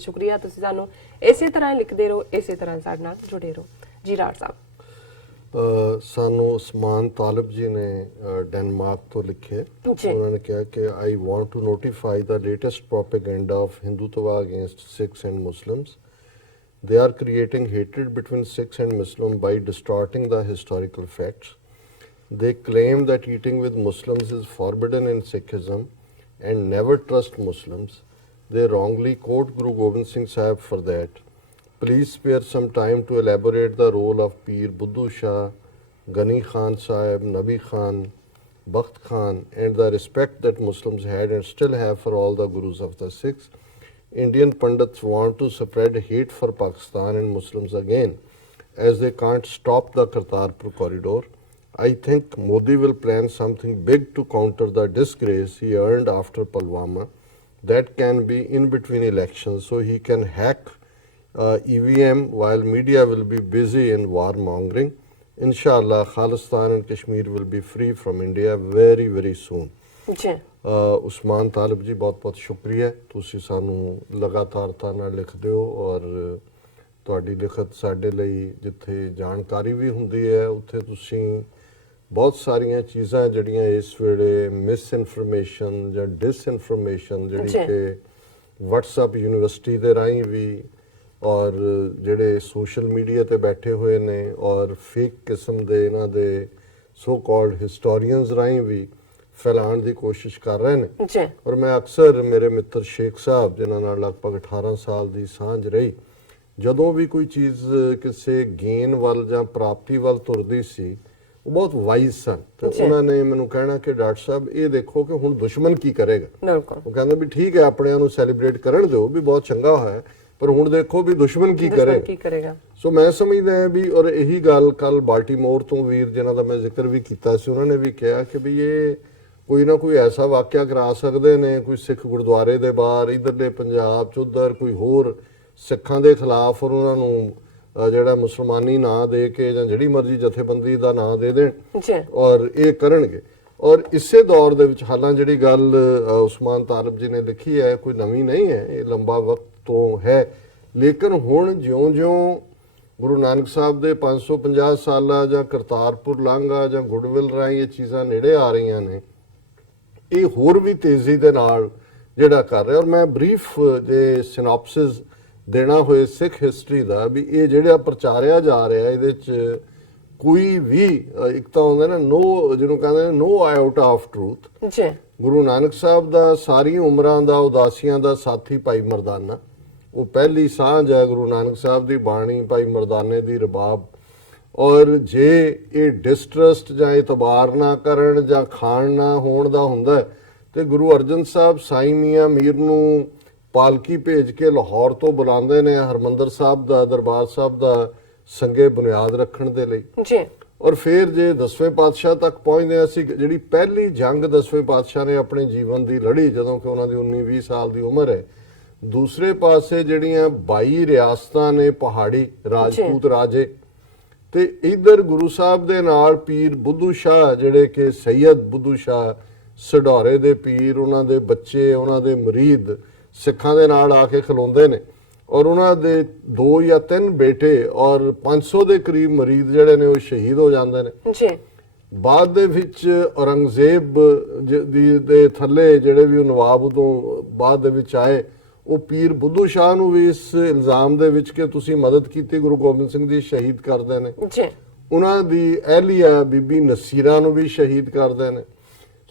शुक्रिया, तुसीं सानूं इसे तरह लिखते रहो, इसे तरह साडे नाल जुड़े रहो जी। राठ साहब ਸਾਨੂੰ ਉਸਮਾਨ ਤਾਲਿਬ ਜੀ ਨੇ ਡੈਨਮਾਰਕ ਤੋਂ ਲਿਖੇ। ਉਹਨਾਂ ਨੇ ਕਿਹਾ ਕਿ I want to notify the latest propaganda of Hindutva against Sikhs and Muslims. They are creating hatred between Sikhs and Muslims by distorting the historical facts. They claim that eating with Muslims is forbidden in Sikhism and never trust Muslims. They wrongly quote Guru Gobind Singh Sahib for that. Please spare some time to elaborate the role of Peer Buddhu Shah, Ghani Khan Sahib, Nabi Khan, Bakht Khan, and the respect that Muslims had and still have for all the Gurus of the Sikhs. Indian Pandits want to spread hate for Pakistan and Muslims again, as they can't stop the Kartarpur corridor. I think Modi will plan something big to counter the disgrace he earned after Pulwama. That can be in between elections, so he can hack EVM while media will be busy in warmongering. Inshallah, Khalistan and Kashmir will be free from India very, very soon. Usman Talib ਜੀ ਬਹੁਤ ਬਹੁਤ ਸ਼ੁਕਰੀਆ, ਤੁਸੀਂ ਸਾਨੂੰ ਲਗਾਤਾਰਤਾ ਨਾਲ ਲਿਖਦੇ ਹੋ ਔਰ ਤੁਹਾਡੀ ਲਿਖਤ ਸਾਡੇ ਲਈ ਜਿੱਥੇ ਜਾਣਕਾਰੀ ਵੀ ਹੁੰਦੀ ਹੈ ਉੱਥੇ ਤੁਸੀਂ ਬਹੁਤ ਸਾਰੀਆਂ ਚੀਜ਼ਾਂ ਜਿਹੜੀਆਂ ਇਸ ਵੇਲੇ ਮਿਸ ਇਨਫੋਰਮੇਸ਼ਨ ਜਾਂ ਡਿਸਇਨਫੋਰਮੇਸ਼ਨ ਜਿਹੜੀ ਕਿ WhatsApp ਯੂਨੀਵਰਸਿਟੀ ਦੇ ਰਾਹੀਂ ਵੀ ਔਰ ਜਿਹੜੇ ਸੋਸ਼ਲ ਮੀਡੀਆ ਤੇ ਬੈਠੇ ਹੋਏ ਨੇ ਔਰ ਫੇਕ ਕਿਸਮ ਦੇ ਇਹਨਾਂ ਦੇ ਸੋ ਕਾਲਡ ਹਿਸਟੋਰੀਅਨਸ ਰਾਹੀਂ ਵੀ ਫੈਲਾਉਣ ਦੀ ਕੋਸ਼ਿਸ਼ ਕਰ ਰਹੇ ਨੇ। ਔਰ ਮੈਂ ਅਕਸਰ ਮੇਰੇ ਮਿੱਤਰ ਸ਼ੇਖ ਸਾਹਿਬ ਜਿਨ੍ਹਾਂ ਨਾਲ ਲਗਭਗ 18 ਸਾਲ ਦੀ ਸਾਂਝ ਰਹੀ, ਜਦੋਂ ਵੀ ਕੋਈ ਚੀਜ਼ ਕਿਸੇ ਗੇਨ ਵੱਲ ਜਾਂ ਪ੍ਰਾਪਤੀ ਵੱਲ ਤੁਰਦੀ ਸੀ ਉਹ ਬਹੁਤ ਵਾਈਜ਼ ਸਨ ਤੇ ਉਹਨਾਂ ਨੇ ਮੈਨੂੰ ਕਹਿਣਾ ਕਿ ਡਾਕਟਰ ਸਾਹਿਬ ਇਹ ਦੇਖੋ ਕਿ ਹੁਣ ਦੁਸ਼ਮਣ ਕੀ ਕਰੇਗਾ। ਉਹ ਕਹਿੰਦੇ ਵੀ ਠੀਕ ਹੈ ਆਪਣਿਆਂ ਨੂੰ ਸੈਲੀਬ੍ਰੇਟ ਕਰਨ ਦਿਓ ਵੀ ਬਹੁਤ ਚੰਗਾ ਹੋਇਆ, ਪਰ ਹੁਣ ਦੇਖੋ ਵੀ ਦੁਸ਼ਮਣ ਕੀ ਕਰੇਗਾ। ਸੋ ਮੈਂ ਸਮਝਦਾ ਵੀ ਔਰ ਇਹੀ ਗੱਲ ਕੱਲ ਬਾਲਟੀਮੋਰ ਤੋਂ ਵੀਰ ਜਿਨ੍ਹਾਂ ਦਾ ਮੈਂ ਜ਼ਿਕਰ ਵੀ ਕੀਤਾ ਸੀ ਉਹਨਾਂ ਨੇ ਵੀ ਕਿਹਾ ਕਿ ਵੀ ਇਹ ਕੋਈ ਨਾ ਕੋਈ ਐਸਾ ਵਾਕਿਆ ਕਰਾ ਸਕਦੇ ਨੇ, ਕੋਈ ਸਿੱਖ ਗੁਰਦੁਆਰੇ ਦੇ ਬਾਹਰ ਇਧਰਲੇ ਪੰਜਾਬ ਚ ਉਧਰ ਕੋਈ ਹੋਰ ਸਿੱਖਾਂ ਦੇ ਖਿਲਾਫ ਔਰ ਉਹਨਾਂ ਨੂੰ ਜਿਹੜਾ ਮੁਸਲਮਾਨੀ ਨਾਂ ਦੇ ਕੇ ਜਾਂ ਜਿਹੜੀ ਮਰਜ਼ੀ ਜਥੇਬੰਦੀ ਦਾ ਨਾਂ ਦੇ ਦੇਣ ਔਰ ਇਹ ਕਰਨਗੇ। ਔਰ ਇਸੇ ਦੌਰ ਦੇ ਵਿੱਚ ਹਾਲਾਂ ਜਿਹੜੀ ਗੱਲ ਉਸਮਾਨ ਤਾਲਿਬ ਜੀ ਨੇ ਲਿਖੀ ਹੈ ਕੋਈ ਨਵੀਂ ਨਹੀਂ ਹੈ, ਇਹ ਲੰਬਾ ਵਕਤ ਤੋਂ ਹੈ, ਲੇਕਿਨ ਹੁਣ ਜਿਉਂ-ਜਿਉਂ ਗੁਰੂ ਨਾਨਕ ਸਾਹਿਬ ਦੇ 550 ਸਾਲਾ ਜਾਂ ਕਰਤਾਰਪੁਰ ਲਾਂਘਾ ਜਾਂ ਗੁੱਡਵਿਲ ਰਾਹੀਂ ਇਹ ਚੀਜ਼ਾਂ ਨੇੜੇ ਆ ਰਹੀਆਂ ਨੇ, ਇਹ ਹੋਰ ਵੀ ਤੇਜ਼ੀ ਦੇ ਨਾਲ ਜਿਹੜਾ ਕਰ ਰਿਹਾ। ਔਰ ਮੈਂ ਬਰੀਫ ਜੇ ਸਿਨੋਪਸਿਸ ਦੇਣਾ ਹੋਏ ਸਿੱਖ ਹਿਸਟਰੀ ਦਾ ਵੀ ਇਹ ਜਿਹੜਾ ਪ੍ਰਚਾਰਿਆ ਜਾ ਰਿਹਾ ਇਹਦੇ 'ਚ ਕੋਈ ਵੀ ਇੱਕ ਤਾਂ ਹੁੰਦਾ ਨਾ ਨੋ ਜਿਹਨੂੰ ਕਹਿੰਦੇ ਨੇ ਨੋ ਆਇਓਟਾ ਆਫ ਟਰੂਥ। ਗੁਰੂ ਨਾਨਕ ਸਾਹਿਬ ਦਾ ਸਾਰੀ ਉਮਰਾਂ ਦਾ ਉਦਾਸੀਆਂ ਦਾ ਸਾਥੀ ਭਾਈ ਮਰਦਾਨਾ, ਉਹ ਪਹਿਲੀ ਸਾਂਝ ਹੈ ਗੁਰੂ ਨਾਨਕ ਸਾਹਿਬ ਦੀ ਬਾਣੀ ਭਾਈ ਮਰਦਾਨੇ ਦੀ ਰਬਾਬ। ਔਰ ਜੇ ਇਹ ਡਿਸਟਰਸਟ ਜਾਂ ਇਤਬਾਰ ਨਾ ਕਰਨ ਜਾਂ ਖਾਣ ਨਾ ਹੋਣ ਦਾ ਹੁੰਦਾ ਤੇ ਗੁਰੂ ਅਰਜਨ ਸਾਹਿਬ ਸਾਈਂ ਮੀਆਂ ਮੀਰ ਨੂੰ ਪਾਲਕੀ ਭੇਜ ਕੇ ਲਾਹੌਰ ਤੋਂ ਬੁਲਾਉਂਦੇ ਨੇ ਹਰਮੰਦਰ ਸਾਹਿਬ ਦਾ ਦਰਬਾਰ ਸਾਹਿਬ ਦਾ ਸੰਗੇ ਬੁਨਿਆਦ ਰੱਖਣ ਦੇ ਲਈ। ਔਰ ਫਿਰ ਜੇ 10ਵੇਂ ਪਾਤਸ਼ਾਹ ਤੱਕ ਪਹੁੰਚਦੇ ਅਸੀਂ, ਜਿਹੜੀ ਪਹਿਲੀ ਜੰਗ 10ਵੇਂ ਪਾਤਸ਼ਾਹ ਨੇ ਆਪਣੇ ਜੀਵਨ ਦੀ ਲੜੀ ਜਦੋਂ ਕਿ ਉਹਨਾਂ ਦੀ 19-20 ਸਾਲ ਦੀ ਉਮਰ ਹੈ, ਦੂਸਰੇ ਪਾਸੇ ਜਿਹੜੀਆਂ 22 ਰਿਆਸਤਾਂ ਨੇ ਪਹਾੜੀ ਰਾਜਪੂਤ ਰਾਜੇ ਤੇ ਇਧਰ ਗੁਰੂ ਸਾਹਿਬ ਦੇ ਨਾਲ ਪੀਰ ਬੁੱਧੂ ਸ਼ਾਹ ਜਿਹੜੇ ਕਿ ਸੈਯਦ ਬੁੱਧੂ ਸ਼ਾਹ ਸਢੌਰੇ ਦੇ ਪੀਰ, ਉਹਨਾਂ ਦੇ ਬੱਚੇ, ਉਹਨਾਂ ਦੇ ਮੁਰੀਦ ਸਿੱਖਾਂ ਦੇ ਨਾਲ ਆ ਕੇ ਖਲੋਂਦੇ ਨੇ ਔਰ ਉਹਨਾਂ ਦੇ 2 ਜਾਂ 3 ਬੇਟੇ ਔਰ 500 ਦੇ ਕਰੀਬ ਮੁਰੀਦ ਜਿਹੜੇ ਨੇ ਉਹ ਸ਼ਹੀਦ ਹੋ ਜਾਂਦੇ ਨੇ। ਬਾਅਦ ਦੇ ਵਿੱਚ ਔਰੰਗਜ਼ੇਬ ਦੇ ਥੱਲੇ ਜਿਹੜੇ ਵੀ ਉਹ ਨਵਾਬ ਉਦੋਂ ਬਾਅਦ ਦੇ ਵਿੱਚ ਆਏ, ਉਹ ਪੀਰ ਬੁੱਧੂ ਸ਼ਾਹ ਨੂੰ ਵੀ ਇਸ ਇਲਜ਼ਾਮ ਦੇ ਵਿੱਚ ਕਿ ਤੁਸੀਂ ਮਦਦ ਕੀਤੀ ਗੁਰੂ ਗੋਬਿੰਦ ਸਿੰਘ ਦੀ ਸ਼ਹੀਦ ਕਰਦੇ ਨੇ। ਉਹਨਾਂ ਦੀ ਅਹਿਲੀਆ ਬੀਬੀ ਨਸੀਰਾ ਨੂੰ ਵੀ ਸ਼ਹੀਦ ਕਰਦੇ ਨੇ।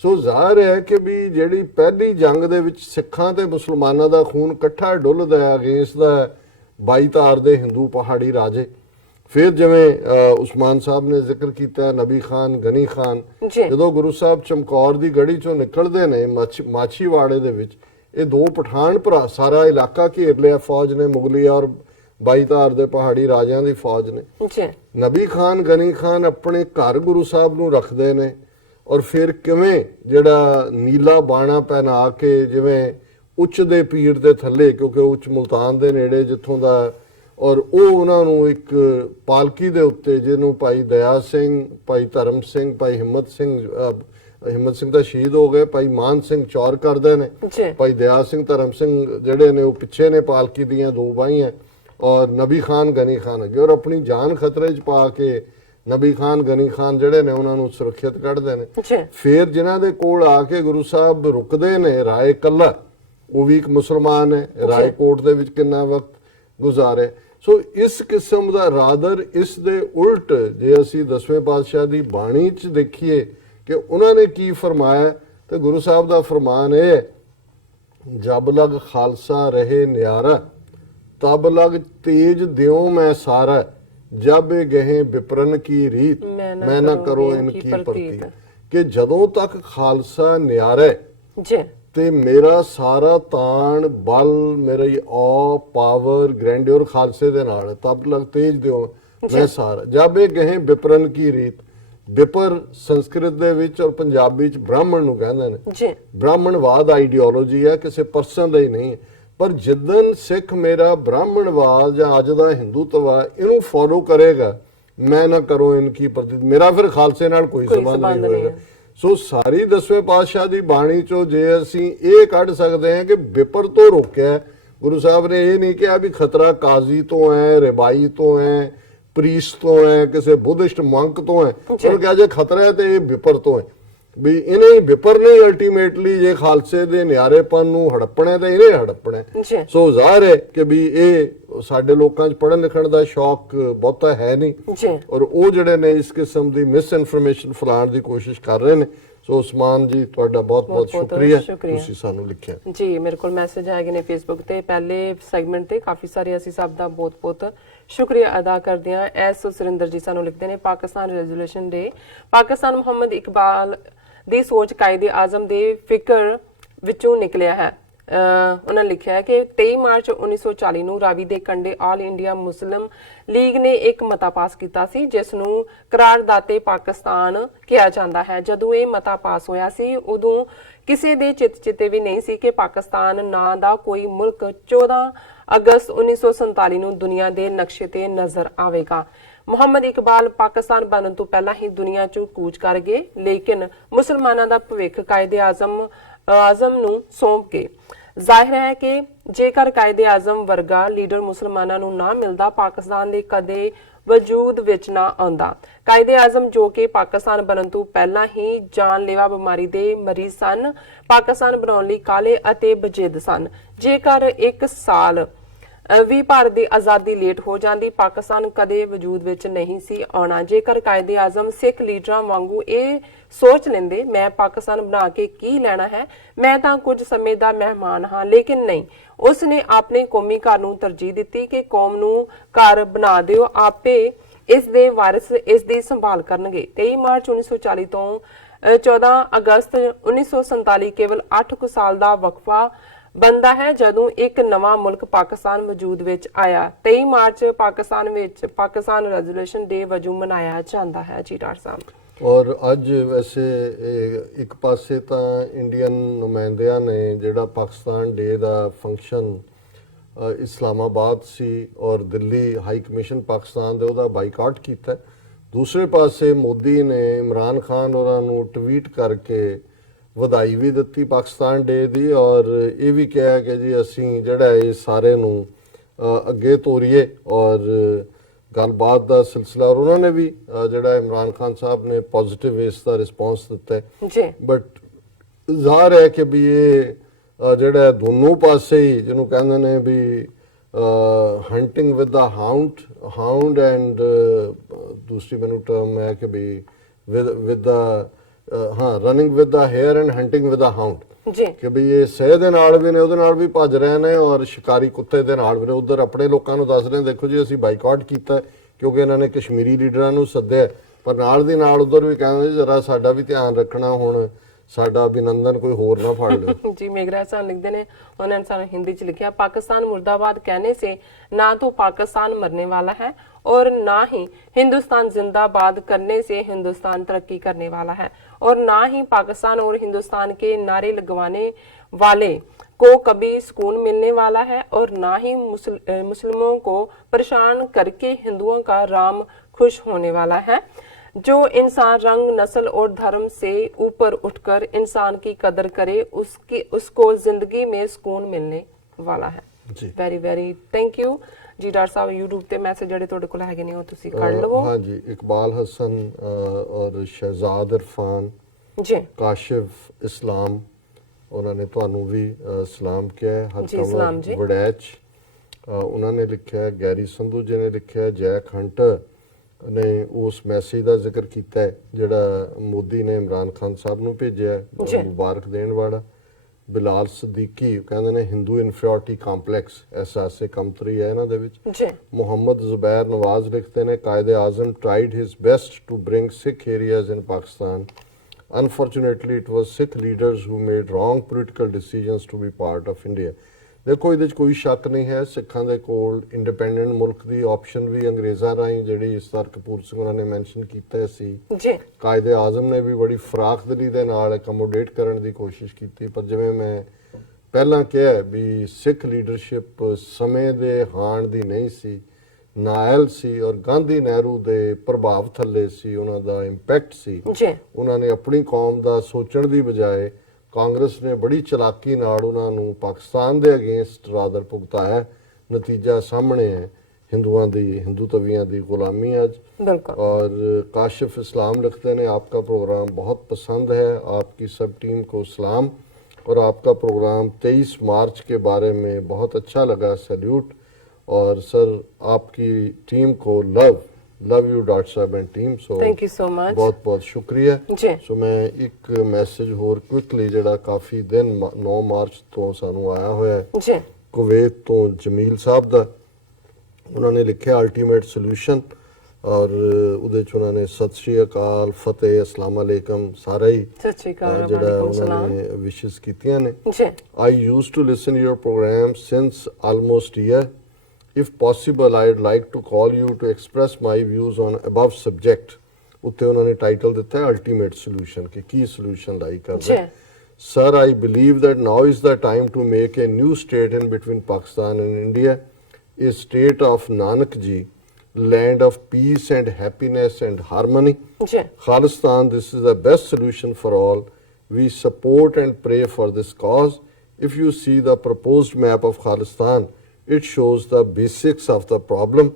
ਸੋ ਜ਼ਾਹਰ ਹੈ ਕਿ ਵੀ ਜਿਹੜੀ ਪਹਿਲੀ ਜੰਗ ਦੇ ਵਿੱਚ ਸਿੱਖਾਂ ਤੇ ਮੁਸਲਮਾਨਾਂ ਦਾ ਖੂਨ ਇਕੱਠਾ ਡੁੱਲਦਾ ਹੈ ਅਗੇਂਸਟ ਦਾ 22 ਧਾਰ ਦੇ ਹਿੰਦੂ ਪਹਾੜੀ ਰਾਜੇ। ਫਿਰ ਜਿਵੇਂ ਉਸਮਾਨ ਸਾਹਿਬ ਨੇ ਜ਼ਿਕਰ ਕੀਤਾ ਨਬੀ ਖਾਨ, ਗਨੀ ਖਾਨ, ਜਦੋਂ ਗੁਰੂ ਸਾਹਿਬ ਚਮਕੌਰ ਦੀ ਗੜੀ ਚੋਂ ਨਿਕਲਦੇ ਨੇ ਮਾਛੀਵਾੜੇ ਦੇ ਵਿੱਚ, ਇਹ 2 ਪਠਾਨ ਭਰਾ ਸਾਰਾ ਇਲਾਕਾ ਘੇਰ ਲਿਆ ਫੌਜ ਨੇ, ਮੁਗਲੀਆ ਔਰ 22 ਧਾਰ ਦੇ ਪਹਾੜੀ ਰਾਜਿਆਂ ਦੀ ਫੌਜ ਨੇ। ਨਬੀ ਖਾਨ, ਗਨੀ ਖਾਨ ਆਪਣੇ ਘਰ ਗੁਰੂ ਸਾਹਿਬ ਨੂੰ ਰੱਖਦੇ ਨੇ ਔਰ ਫਿਰ ਕਿਵੇਂ ਜਿਹੜਾ ਨੀਲਾ ਬਾਣਾ ਪਹਿਨਾ ਕੇ ਜਿਵੇਂ ਉੱਚ ਦੇ ਪੀਰ ਦੇ ਥੱਲੇ, ਕਿਉਂਕਿ ਉੱਚ ਮੁਲਤਾਨ ਦੇ ਨੇੜੇ ਜਿੱਥੋਂ ਦਾ, ਔਰ ਉਹ ਉਹਨਾਂ ਨੂੰ ਇੱਕ ਪਾਲਕੀ ਦੇ ਉੱਤੇ ਜਿਹਨੂੰ ਭਾਈ ਦਇਆ ਸਿੰਘ, ਭਾਈ ਧਰਮ ਸਿੰਘ, ਭਾਈ ਹਿੰਮਤ ਸਿੰਘ, ਹਿੰਮਤ ਸਿੰਘ ਦਾ ਸ਼ਹੀਦ ਹੋ ਗਏ, ਭਾਈ ਮਾਨ ਸਿੰਘ ਚੌਰ ਕਰਦੇ ਨੇ, ਜੀ ਭਾਈ ਦਿਆਲ ਸਿੰਘ ਧਰਮ ਸਿੰਘ ਜਿਹੜੇ ਨੇ ਉਹ ਪਿੱਛੇ ਨੇ, ਪਾਲਕੀ ਦੀਆਂ ਦੋ ਬਾਹੀਆਂ, ਔਰ ਨਬੀ ਖਾਨ ਗਨੀ ਖਾਨ ਅੱਗੇ, ਔਰ ਆਪਣੀ ਜਾਨ ਖਤਰੇ 'ਚ ਪਾ ਕੇ ਨਬੀ ਖਾਨ ਗਨੀ ਖਾਨ ਜਿਹੜੇ ਨੇ ਉਹਨਾਂ ਨੂੰ ਸੁਰੱਖਿਅਤ ਕੱਢਦੇ ਨੇ। ਜੀ ਫਿਰ ਜਿਨ੍ਹਾਂ ਦੇ ਕੋਲ ਆ ਕੇ ਗੁਰੂ ਸਾਹਿਬ ਰੁਕਦੇ ਨੇ, ਰਾਏ ਕੱਲਾ ਉਹ ਵੀ ਇੱਕ ਮੁਸਲਮਾਨ ਹੈ, ਰਾਏਕੋਟ ਦੇ ਵਿੱਚ ਕਿੰਨਾ ਵਕਤ ਗੁਜ਼ਾਰਿਆ। ਸੋ ਇਸ ਕਿਸਮ ਦਾ ਰਾਦਰ, ਇਸ ਦੇ ਉਲਟ ਜੇ ਅਸੀਂ 10ਵੇਂ ਪਾਤਸ਼ਾਹ ਦੀ ਬਾਣੀ 'ਚ ਦੇਖੀਏ ਕਿ ਉਹਨਾਂ ਨੇ ਕੀ ਫਰਮਾਇਆ, ਤੇ ਗੁਰੂ ਸਾਹਿਬ ਦਾ ਫਰਮਾਨ ਇਹ ਹੈ, ਜਬ ਲਗ ਖਾਲਸਾ ਰਹੇ ਨਿਆਰਾ, ਤਬ ਲਗ ਤੇਜ ਦਿਓ ਮੈਂ ਸਾਰਾ, ਜਬ ਇਹ ਗਏ ਵਿਪਰਨ ਕੀ ਰੀਤ, ਮੈਂ ਨਾ ਕਰੋ ਇਨਕੀ ਪ੍ਰਤੀਤ। ਕਿ ਜਦੋਂ ਤੱਕ ਖਾਲਸਾ ਨਿਆਰਾ ਹੈ ਜੀ ਤੇ ਮੇਰਾ ਸਾਰਾ ਤਾਣ ਬਲ, ਮੇਰੀ ਔ ਪਾਵਰ ਗ੍ਰੈਂਡਿਓਰ ਖਾਲਸੇ ਦੇ ਨਾਲ, ਤਬ ਲਗ ਤੇਜ ਦਿਓ ਮੈਂ ਸਾਰਾ, ਜਬ ਇਹ ਗਏ ਵਿਪਰਨ ਕੀ ਰੀਤ। ਵਿਪਰ ਸੰਸਕ੍ਰਿਤ ਦੇ ਵਿੱਚ ਔਰ ਪੰਜਾਬੀ ਚ ਬ੍ਰਾਹਮਣ ਨੂੰ ਕਹਿੰਦੇ ਨੇ। ਜੀ ਬ੍ਰਾਹਮਣਵਾਦ ਆਈਡੀਓਲੋਜੀ ਹੈ, ਕਿਸੇ ਪਰਸਨ ਲਈ ਨਹੀਂ ਹੈ। ਪਰ ਜਿੱਦਨ ਸਿੱਖ ਮੇਰਾ ਬ੍ਰਾਹਮਣਵਾਦ ਜਾਂ ਅੱਜ ਦਾ ਹਿੰਦੂਤਵਾ ਇਹਨੂੰ ਫੋਲੋ ਕਰੇਗਾ, ਮੈਂ ਨਾ ਕਰੋ ਇਨਕੀ ਪ੍ਰਤੀ, ਮੇਰਾ ਫਿਰ ਖਾਲਸੇ ਨਾਲ ਕੋਈ ਸੰਬੰਧ ਨਹੀਂ ਹੋਏਗਾ। ਸੋ ਸਾਰੀ 10ਵੇਂ ਪਾਤਸ਼ਾਹ ਦੀ ਬਾਣੀ ਚੋਂ ਜੇ ਅਸੀਂ ਇਹ ਕੱਢ ਸਕਦੇ ਹਾਂ ਕਿ ਵਿਪਰ ਤੋਂ ਰੋਕਿਆ ਗੁਰੂ ਸਾਹਿਬ ਨੇ, ਇਹ ਨਹੀਂ ਕਿਹਾ ਵੀ ਖਤਰਾ ਕਾਜ਼ੀ ਤੋਂ ਹੈ, ਰਿਬਾਈ ਤੋਂ ਹੈ, ਪ੍ਰੀਸਟ ਤੋਂ ਹੈ, ਕਿਸੇ ਬੁੱਧਿਸਟ ਮੰਕ ਤੋਂ ਹੈ। ਉਹਨੇ ਕਿਹਾ ਜੇ ਖਤਰਾ ਹੈ ਤੇ ਇਹ ਵਿਪਰ ਤੋਂ ਹੈ, ਵੀ ਇਹਨੇ ਵਿਪਰ ਨੇ ਅਲਟੀਮੇਟਲੀ ਜੇ ਖਾਲਸੇ ਦੇ ਨਿਆਰੇਪਨ ਨੂੰ ਹੜੱਪਣਾ ਤੇ ਇਹਨੇ ਹੜੱਪਣਾ। ਸੋ ਜ਼ਾਹਰ ਹੈ ਕਿ ਵੀ ਇਹ ਸਾਡੇ ਲੋਕਾਂ 'ਚ ਪੜ੍ਹਨ ਲਿਖਣ ਦਾ ਸ਼ੌਕ ਬਹੁਤਾ ਹੈ ਨਹੀਂ, ਔਰ ਉਹ ਜਿਹੜੇ ਨੇ ਇਸ ਕਿਸਮ ਦੀ ਮਿਸ ਇਨਫੋਰਮੇਸ਼ਨ ਫੈਲਾਉਣ ਦੀ ਕੋਸ਼ਿਸ਼ ਕਰ ਰਹੇ ਨੇ। ਸੋ ਉਸਮਾਨ ਜੀ ਤੁਹਾਡਾ ਬਹੁਤ ਬਹੁਤ ਸ਼ੁਕਰੀਆ, ਤੁਸੀਂ ਸਾਨੂੰ ਲਿਖਿਆ। ਜੀ ਮੇਰੇ ਕੋਲ ਮੈਸੇਜ ਆਏ ਨੇ ਫੇਸਬੁੱਕ ਤੇ, ਪਹਿਲੇ ਸੈਗਮੈਂਟ ਤੇ ਕਾਫੀ ਸਾਰੇ ਅਸੀਂ ਸਭ ਦਾ ਬਹੁਤ ਬਹੁਤ ਸ਼ੁਕਰੀਆ ਅਦਾ ਕਰਦੇ ਹਾਂ। ਐਸ ਸੁਰਿੰਦਰ ਜੀ ਸਾਨੂੰ ਲਿਖਦੇ ਨੇ, ਪਾਕਿਸਤਾਨ ਰੈਜ਼ੋਲੂਸ਼ਨ ਡੇ ਪਾਕਿਸਤਾਨ ਮੁਹੰਮਦ ਇਕਬਾਲ ਦੀ ਸੋਚ ਕਾਇਦੇ ਆਜ਼ਮ ਦੇ ਫਿਕਰ ਵਿੱਚੋਂ ਨਿਕਲਿਆ ਹੈ। ਉਹਨਾਂ ਲਿਖਿਆ ਹੈ ਕਿ 23 ਮਾਰਚ 1940 ਨੂੰ ਰਾਵੀ ਦੇ ਕੰਢੇ ਆਲ ਇੰਡੀਆ ਮੁਸਲਿਮ ਲੀਗ ਨੇ ਇੱਕ ਮਤਾ ਪਾਸ ਕੀਤਾ ਸੀ, ਜਿਸ ਨੂੰ ਕਰਾਰਦਾਤੇ ਪਾਕਿਸਤਾਨ ਕਿਹਾ ਜਾਂਦਾ ਹੈ। ਜਦੋਂ ਇਹ ਮਤਾ ਪਾਸ ਹੋਇਆ ਸੀ ਉਦੋਂ ਕਿਸੇ ਦੇ ਚਿੱਤੇ ਵੀ ਨਹੀਂ ਸੀ ਕਿ ਪਾਕਿਸਤਾਨ ਨਾਂ ਦਾ ਕੋਈ ਮੁਲਕ 14 ਅਗਸਤ 1947 ਨੂੰ ਦੁਨੀਆ ਦੇ ਨਕਸ਼ੇ ਤੇ ਨਜ਼ਰ ਆਵੇਗਾ। ਮੁਹੰਮਦ ਇਕਬਾਲ ਪਾਕਿਸਤਾਨ ਬਣਨ ਤੋਂ ਪਹਿਲਾਂ ਹੀ ਦੁਨੀਆ 'ਚ ਕੂਚ ਕਰ ਗਏ, ਲੇਕਿਨ ਮੁਸਲਮਾਨਾਂ ਦਾ ਭਵਿੱਖ ਕਾਇਦੇ ਆਜ਼ਮ ਨੂੰ ਸੌਂਪ ਕੇ ਜ਼ਾਹਿਰ ਹੈ ਕਿ ਜੇਕਰ ਕਾਇਦੇ ਆਜ਼ਮ ਵਰਗਾ ਲੀਡਰ ਮੁਸਲਮਾਨਾਂ ਨੂੰ ਨਾ ਮਿਲਦਾ, ਪਾਕਿਸਤਾਨ ਦੇ ਕਦੇ ਵਜੂਦ ਵਿੱਚ ਨਾ ਆਉਂਦਾ। ਕਾਇਦੇ ਆਜ਼ਮ ਜੋ ਕਿ ਪਾਕਿਸਤਾਨ ਬਣਨ ਤੋਂ ਪਹਿਲਾਂ ਹੀ ਜਾਨਲੇਵਾ ਬਿਮਾਰੀ ਦੇ ਮਰੀਜ਼ ਸਨ, ਪਾਕਿਸਤਾਨ ਬਣਾਉਣ ਲਈ ਕਾਲੇ ਅਤੇ ਬਜਿੱਦ ਸਨ। ਜੇਕਰ 1 ਸਾਲ ਵੀ ਭਾਰਤ ਦੀ ਆਜ਼ਾਦੀ ਲੇਟ ਹੋ ਜਾਂਦੀ, ਪਾਕਿਸਤਾਨ ਕਦੇ ਵਜੂਦ ਵਿੱਚ ਨਹੀਂ ਸੀ ਆਉਣਾ। ਜੇਕਰ ਕਾਇਦੇ ਆਜ਼ਮ ਸਿੱਖ ਲੀਡਰਾਂ ਵਾਂਗੂ ਇਹ ਸੋਚ ਲੈਂਦੇ, ਮੈਂ ਪਾਕਿਸਤਾਨ ਬਣਾ ਕੇ ਕੀ ਲੈਣਾ ਹੈ, ਮੈਂ ਤਾਂ ਕੁਝ ਸਮੇਂ ਦਾ ਮਹਿਮਾਨ ਹਾਂ, ਲੇਕਿਨ ਨਹੀਂ, ਉਸ ਨੇ ਆਪਣੇ ਕੌਮੀ ਘਰ ਨੂੰ ਤਰਜੀਹ ਦਿੱਤੀ ਕਿ ਕੌਮ ਨੂੰ ਘਰ ਬਣਾ ਦਿਓ, ਆਪੇ ਇਸ ਦੇ ਵਾਰਿਸ ਇਸ ਦੀ ਸੰਭਾਲ ਕਰਨਗੇ। 23 ਮਾਰਚ 1940 ਤੋਂ 14 ਅਗਸਤ 1947 ਕੇਵਲ 8 ਸਾਲ ਦਾ ਵਕਫਾ ਬੰਦਾ ਹੈ ਜਦੋਂ ਇੱਕ ਨਵਾਂ ਮੁਲਕ ਪਾਕਿਸਤਾਨ ਵਜੂਦ ਵਿੱਚ ਆਇਆ। 23 ਮਾਰਚ ਪਾਕਿਸਤਾਨ ਵਿੱਚ ਪਾਕਿਸਤਾਨ ਰੈਜ਼ੋਲੂਸ਼ਨ ਡੇ ਵਜੋਂ ਮਨਾਇਆ ਜਾਂਦਾ ਹੈ। ਜੀ ਡਾਕਟਰ ਸਾਹਿਬ, ਔਰ ਅੱਜ ਵੈਸੇ ਇੱਕ ਪਾਸੇ ਤਾਂ ਇੰਡੀਅਨ ਨੁਮਾਇੰਦਿਆਂ ਨੇ ਜਿਹੜਾ ਪਾਕਿਸਤਾਨ ਡੇ ਦਾ ਫੰਕਸ਼ਨ ਇਸਲਾਮਾਬਾਦ ਸੀ ਔਰ ਦਿੱਲੀ ਹਾਈ ਕਮਿਸ਼ਨ ਪਾਕਿਸਤਾਨ ਦੇ ਉਹਦਾ ਬਾਈਕਾਟ ਕੀਤਾ। ਦੂਸਰੇ ਪਾਸੇ ਮੋਦੀ ਨੇ ਇਮਰਾਨ ਖਾਨ ਉਹਨਾਂ ਨੂੰ ਟਵੀਟ ਕਰਕੇ ਵਧਾਈ ਵੀ ਦਿੱਤੀ ਪਾਕਿਸਤਾਨ ਡੇ ਦੀ, ਔਰ ਇਹ ਵੀ ਕਿਹਾ ਕਿ ਜੀ ਅਸੀਂ ਜਿਹੜਾ ਇਹ ਸਾਰੇ ਨੂੰ ਅੱਗੇ ਤੋਰੀਏ ਔਰ ਗੱਲਬਾਤ ਦਾ ਸਿਲਸਿਲਾ। ਔਰ ਉਹਨਾਂ ਨੇ ਵੀ ਜਿਹੜਾ ਇਮਰਾਨ ਖਾਨ ਸਾਹਿਬ ਨੇ ਪੋਜ਼ਿਟਿਵ ਇਸ ਦਾ ਰਿਸਪੌਂਸ ਦਿੱਤਾ ਜੀ। ਬਟ ਜ਼ਾਹਰ ਹੈ ਕਿ ਵੀ ਇਹ ਜਿਹੜਾ ਦੋਨੋਂ ਪਾਸੇ ਹੀ ਜਿਹਨੂੰ ਕਹਿੰਦੇ ਨੇ ਵੀ hunting with the hound and ਦੂਸਰੀ ਮੈਨੂੰ ਟਰਮ ਹੈ ਕਿ ਵੀ with the running with the hare and hunting with the hound, ਕਿ ਵੀ ਇਹ ਸਹਿ ਦੇ ਨਾਲ ਵੀ ਨੇ, ਉਹਦੇ ਨਾਲ ਵੀ ਭੱਜ ਰਹੇ ਨੇ, ਔਰ ਸ਼ਿਕਾਰੀ ਕੁੱਤੇ ਦੇ ਨਾਲ ਵੀ ਨੇ। ਉਧਰ ਆਪਣੇ ਲੋਕਾਂ ਨੂੰ ਦੱਸ ਰਹੇ ਦੇਖੋ ਜੀ ਅਸੀਂ ਬਾਈਕਾਟ ਕੀਤਾ ਕਿਉਂਕਿ ਇਹਨਾਂ ਨੇ ਕਸ਼ਮੀਰੀ ਲੀਡਰਾਂ ਨੂੰ ਸੱਦਿਆ, ਪਰ ਨਾਲ ਦੀ ਨਾਲ ਉਧਰ ਵੀ ਕਹਿੰਦੇ ਜਰਾ ਸਾਡਾ ਵੀ ਧਿਆਨ ਰੱਖਣਾ, ਹੁਣ ਸਾਡਾ ਅਭਿਨੰਦਨ ਕੋਈ ਹੋਰ ਨਾ ਫੜ ਲਿਓ। ਜੀ मेघराज साहब लिखते हैं, उन्होंने सारा हिंदी च लिखा, पाकिस्तान मुर्दाबाद कहने से ना तो पाकिस्तान मरने वाला है और ना ही हिंदुस्तान जिंदाबाद करने से हिंदुस्तान तरक्की करने वाला है, और ना ही पाकिस्तान और हिंदुस्तान के नारे लगवाने वाले को कभी सुकून मिलने वाला है, और ना ही मुस्लिमों को परेशान करके हिंदुओं का राम खुश होने वाला है। जो इंसान रंग नस्ल और धर्म से ऊपर उठकर इंसान की कदर करे उसको जिंदगी में सुकून मिलने वाला है। जी ਵੈਰੀ ਵੈਰੀ ਥੈਂਕ ਯੂ ਜੀ। ਡਾਕਟਰ ਸਾਹਿਬ YouTube ਤੇ ਮੈਸੇਜ ਜਿਹੜੇ ਤੁਹਾਡੇ ਕੋਲ ਹੈਗੇ ਨੇ ਉਹ ਤੁਸੀਂ ਕੱਢ ਲਵੋ। हाँ जी, इकबाल हसन और शहजाद इरफान, ਜੀ काशिफ इस्लाम, उन्होंने ਤੁਹਾਨੂੰ ਵੀ सलाम किया है। जी, सलाम जी। वड़ैच उन्होंने लिखा है, गैरी संधू जी ने लिखा है, जैक हंटर ने उस मैसेज का जिक्र किया है ਜਿਹੜਾ ਮੋਦੀ ਨੇ ਇਮਰਾਨ ਖਾਨ ਸਾਹਿਬ ਨੂੰ ਭੇਜਿਆ ਜੀ। ਮੁਬਾਰਕ ਦੇਣ ਵਾਲਾ। ਬਿਲਾਲ ਸਦੀਕੀ ਕਹਿੰਦੇ ਨੇ ਹਿੰਦੂ ਇਨਫੀਰੀਅਰਿਟੀ ਕੰਪਲੈਕਸ ਐਹਸਾਸੇ ਕਮਤਰੀ ਹੈ ਇਹਨਾਂ ਦੇ ਵਿੱਚ। ਜੀ ਮੁਹੰਮਦ ਜ਼ੁਬੈਰ ਨਵਾਜ਼ ਲਿਖਦੇ ਨੇ, ਕਾਇਦੇ ਆਜ਼ਮ tried his best to bring Sikh areas in Pakistan. Unfortunately, it was Sikh leaders who made wrong political decisions to be part of India. ਦੇਖੋ ਇਹਦੇ 'ਚ ਕੋਈ ਸ਼ੱਕ ਨਹੀਂ ਹੈ, ਸਿੱਖਾਂ ਦੇ ਕੋਲ ਇੰਡੀਪੈਂਡੈਂਟ ਮੁਲਕ ਦੀ ਆਪਸ਼ਨ ਵੀ ਅੰਗਰੇਜ਼ਾਂ ਰਾਹੀਂ ਜਿਹੜੀ ਸਰਦਾਰ ਕਪੂਰ ਸਿੰਘ ਉਹਨਾਂ ਨੇ ਮੈਂਸ਼ਨ ਕੀਤਾ ਸੀ। ਜੀ ਕਾਇਦੇ ਆਜ਼ਮ ਨੇ ਵੀ ਬੜੀ ਫਰਾਖ ਦਿਲੀ ਦੇ ਨਾਲ ਐਕਮੋਡੇਟ ਕਰਨ ਦੀ ਕੋਸ਼ਿਸ਼ ਕੀਤੀ, ਪਰ ਜਿਵੇਂ ਮੈਂ ਪਹਿਲਾਂ ਕਿਹਾ ਵੀ ਸਿੱਖ ਲੀਡਰਸ਼ਿਪ ਸਮੇਂ ਦੇ ਹਾਣ ਦੀ ਨਹੀਂ ਸੀ, ਨਾਇਲ ਸੀ ਔਰ ਗਾਂਧੀ ਨਹਿਰੂ ਦੇ ਪ੍ਰਭਾਵ ਥੱਲੇ ਸੀ, ਉਹਨਾਂ ਦਾ ਇੰਪੈਕਟ ਸੀ। ਜੀ ਉਹਨਾਂ ਨੇ ਆਪਣੀ ਕੌਮ ਦਾ ਸੋਚਣ ਦੀ ਬਜਾਏ ਕਾਂਗਰਸ ਨੇ ਬੜੀ ਚਲਾਕੀ ਨਾਲ ਉਹਨਾਂ ਨੂੰ ਪਾਕਿਸਤਾਨ ਦੇ ਅਗੇਂਸਟ ਰਾਦਰ ਭੁਗਤਾਇਆ। ਨਤੀਜਾ ਸਾਹਮਣੇ ਹੈ, ਹਿੰਦੂਆਂ ਦੀ, ਹਿੰਦੂ ਤਵੀਆਂ ਦੀ ਗੁਲਾਮੀ ਅੱਜ। बिल्कुल। और काशिफ इस्लाम लिखते हैं, आपका प्रोग्राम बहुत पसंद है, आपकी सब टीम को सलाम, और आपका प्रोग्राम 23 मार्च के बारे में बहुत अच्छा लगा, सैल्यूट। और सर आपकी टीम को लव यू डॉक्टर साहब and team. So thank you so much. बहुत बहुत शुक्रिया जी ਸੋ ਮੈਂ ਇੱਕ ਮੈਸੇਜ ਹੋਰ ਕੁਇਕਲੀ ਜਿਹੜਾ ਕਾਫੀ ਦਿਨ 9 ਮਾਰਚ ਤੋਂ ਸਾਨੂੰ ਆਇਆ ਹੋਇਆ ਹੈ ਜੀ ਕੁਵੈਤ ਤੋਂ ਜਮੀਲ ਸਾਹਿਬ ਦਾ। ਉਹਨਾਂ ਨੇ ਲਿਖਿਆ ਅਲਟੀਮੇਟ ਸੋਲੂਸ਼ਨ, ਔਰ ਉਹਦੇ ਚ ਉਹਨਾਂ ਨੇ ਸਤਿ ਸ਼੍ਰੀ ਅਕਾਲ, ਫਤਿਹ, ਅਸਲਾਮ ਅਲੈਕਮ ਸਾਰਾ ਹੀ ਸਤਿ ਸ਼੍ਰੀ ਅਕਾਲ, ਜਿਹੜਾ ਵਾਲੇਕੁਮ ਉਹਨਾਂ ਸਲਾਮ। ਨੇ ਵਿਸ਼ੇਸ ਕੀਤੀਆਂ ਨੇ। ਜੀ I used to listen your program since almost a year. If possible, I'd like to call you to express my views on above subject. ਉੱਤੇ ਉਹਨਾਂ ਨੇ ਟਾਈਟਲ ਦਿੱਤਾ ਹੈ ਅਲਟੀਮੇਟ ਸੋਲੂਸ਼ਨ, ਕਿ ਕੀ ਸੋਲੂਸ਼ਨ ਲਾਈ ਕਰਦੇ। ਜੀ Sir, I believe that now is the time to make a new state in between Pakistan and India, a state of Nanak Ji, land of peace and happiness and harmony. ਜੀ Khalistan, this is the best solution for all. We support and pray for this cause. If you see the proposed map of Khalistan, it shows the basics of the problem.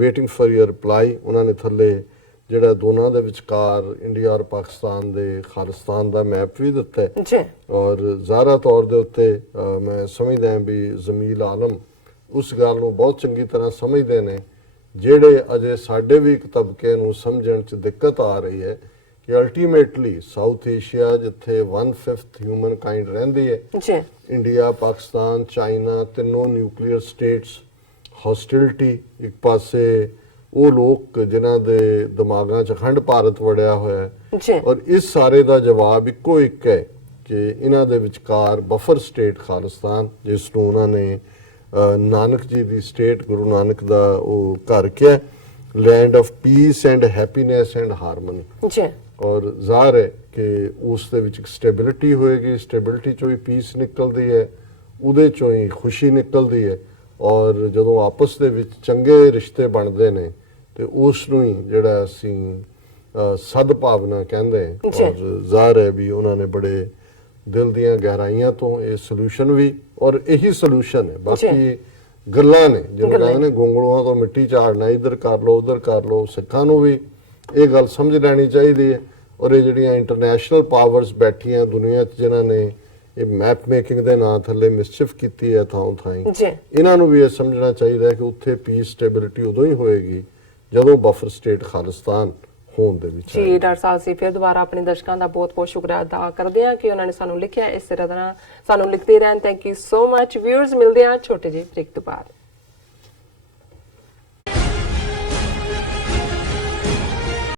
Waiting for your reply. ਉਹਨਾਂ ਨੇ ਥੱਲੇ ਜਿਹੜਾ ਦੋਨਾਂ ਦੇ ਵਿਚਕਾਰ India ਔਰ ਪਾਕਿਸਤਾਨ ਦੇ ਖਾਲਿਸਤਾਨ ਦਾ map ਵੀ ਦਿੱਤਾ ਹੈ। ਜੀ ਔਰ ਜ਼ਾਹਰਾ ਤੌਰ ਦੇ ਉੱਤੇ ਮੈਂ ਸਮਝਦਾ ਹਾਂ ਵੀ ਜ਼ਮੀਲ ਆਲਮ ਉਸ ਗੱਲ ਨੂੰ ਬਹੁਤ ਚੰਗੀ ਤਰ੍ਹਾਂ ਸਮਝਦੇ ਨੇ, ਜਿਹੜੇ ਅਜੇ ਸਾਡੇ ਵੀ ਇੱਕ ਤਬਕੇ ਨੂੰ ਸਮਝਣ 'ਚ ਦਿੱਕਤ ਆ ਰਹੀ ਹੈ ਕਿ ਅਲਟੀਮੇਟਲੀ ਸਾਊਥ ਏਸ਼ੀਆ ਜਿੱਥੇ 1/5 ਹਿਊਮਨ ਕਾਈਂਡ ਰਹਿੰਦੀ ਹੈ, ਜੀ ਇੰਡੀਆ, ਪਾਕਿਸਤਾਨ, ਚਾਈਨਾ, ਤਿੰਨੋਂ ਨਿਊਕਲੀਅਰ ਸਟੇਟਸ, ਹੌਸਟਿਲਿਟੀ, ਇੱਕ ਪਾਸੇ ਉਹ ਲੋਕ ਜਿਨ੍ਹਾਂ ਦੇ ਦਿਮਾਗਾਂ 'ਚ ਅਖੰਡ ਭਾਰਤ ਵੜਿਆ ਹੋਇਆ ਹੈ, ਜੀ ਔਰ ਇਸ ਸਾਰੇ ਦਾ ਜਵਾਬ ਇੱਕੋ ਇੱਕ ਹੈ ਕਿ ਇਹਨਾਂ ਦੇ ਵਿਚਕਾਰ ਬਫਰ ਸਟੇਟ ਖਾਲਿਸਤਾਨ, ਜਿਸ ਨੂੰ ਉਹਨਾਂ ਨੇ ਨਾਨਕ ਜੀ ਦੀ ਸਟੇਟ, ਗੁਰੂ ਨਾਨਕ ਦਾ ਉਹ ਘਰ ਕਿਹਾ, land of piece and happiness and harmony. ਜੀ ਔਰ ਜ਼ਾਹਰ ਹੈ ਕਿ ਉਸ ਦੇ ਵਿੱਚ ਇੱਕ ਸਟੇਬਿਲਿਟੀ ਹੋਏਗੀ, ਸਟੇਬਿਲਿਟੀ ਚੋਂ ਹੀ ਪੀਸ ਨਿਕਲਦੀ ਹੈ, ਉਹਦੇ ਚੋਂ ਹੀ ਖੁਸ਼ੀ ਨਿਕਲਦੀ ਹੈ, ਔਰ ਜਦੋਂ ਆਪਸ ਦੇ ਵਿੱਚ ਚੰਗੇ ਰਿਸ਼ਤੇ ਬਣਦੇ ਨੇ ਤੇ ਉਸ ਨੂੰ ਹੀ ਜਿਹੜਾ ਅਸੀਂ ਸਦਭਾਵਨਾ ਕਹਿੰਦੇ ਹਾਂ। ਔਰ ਜ਼ਾਹਰ ਹੈ ਵੀ ਉਹਨਾਂ ਨੇ ਬੜੇ ਦਿਲ ਦੀਆਂ ਗਹਿਰਾਈਆਂ ਤੋਂ ਇਹ ਸੋਲੂਸ਼ਨ ਵੀ, ਔਰ ਇਹੀ ਸੋਲੂਸ਼ਨ ਹੈ, ਬਾਕੀ ਗੱਲਾਂ ਨੇ ਜਿਵੇਂ ਕਹਿੰਦੇ ਨੇ ਗੋਂਗਲੂਆਂ ਤੋਂ ਮਿੱਟੀ ਝਾੜਨਾ, ਇੱਧਰ ਕਰ ਲਓ ਉੱਧਰ ਕਰ ਲਓ। ਸਿੱਖਾਂ ਨੂੰ ਵੀ ਇਹ ਗੱਲ ਸਮਝ ਲੈਣੀ ਚਾਹੀਦੀ ਹੈ, ਔਰ ਇਹ ਜਿਹੜੀਆਂ ਇੰਟਰਨੈਸ਼ਨਲ ਪਾਵਰਸ ਬੈਠੀਆਂ ਦੁਨੀਆ 'ਚ ਜਿਨ੍ਹਾਂ ਨੇ ਇਹ ਮੈਪ ਮੇਕਿੰਗ ਦੇ ਨਾਂ ਥੱਲੇ ਮਿਸਚਿਫ ਕੀਤੀ ਹੈ ਥਾਂ ਥਾਈਂ, ਇਹਨਾਂ ਨੂੰ ਵੀ ਇਹ ਸਮਝਣਾ ਚਾਹੀਦਾ ਹੈ ਕਿ ਉੱਥੇ ਪੀਸ ਸਟੇਬਿਲਿਟੀ ਉਦੋਂ ਹੀ ਹੋਏਗੀ ਜਦੋਂ ਬਫਰ ਸਟੇਟ ਖਾਲਿਸਤਾਨ ਹੋਣ ਦੇ ਵਿੱਚ। ਜੀ ਡਾਕਟਰ ਸਾਹਿਬ, ਅਸੀਂ ਫਿਰ ਦੁਬਾਰਾ ਆਪਣੇ ਦਰਸ਼ਕਾਂ ਦਾ ਬਹੁਤ ਬਹੁਤ ਸ਼ੁਕਰੀਆ ਅਦਾ ਕਰਦੇ ਹਾਂ ਕਿ ਉਹਨਾਂ ਨੇ ਸਾਨੂੰ ਲਿਖਿਆ, ਇਸ ਤਰ੍ਹਾਂ ਸਾਨੂੰ ਲਿਖਦੇ ਰਹਿਣ। Thank you so much. Viewers, ਮਿਲਦੇ ਹਾਂ ਛੋਟੇ ਜਿਹੇ ਬ੍ਰੇਕ ਤੋਂ ਬਾਅਦ।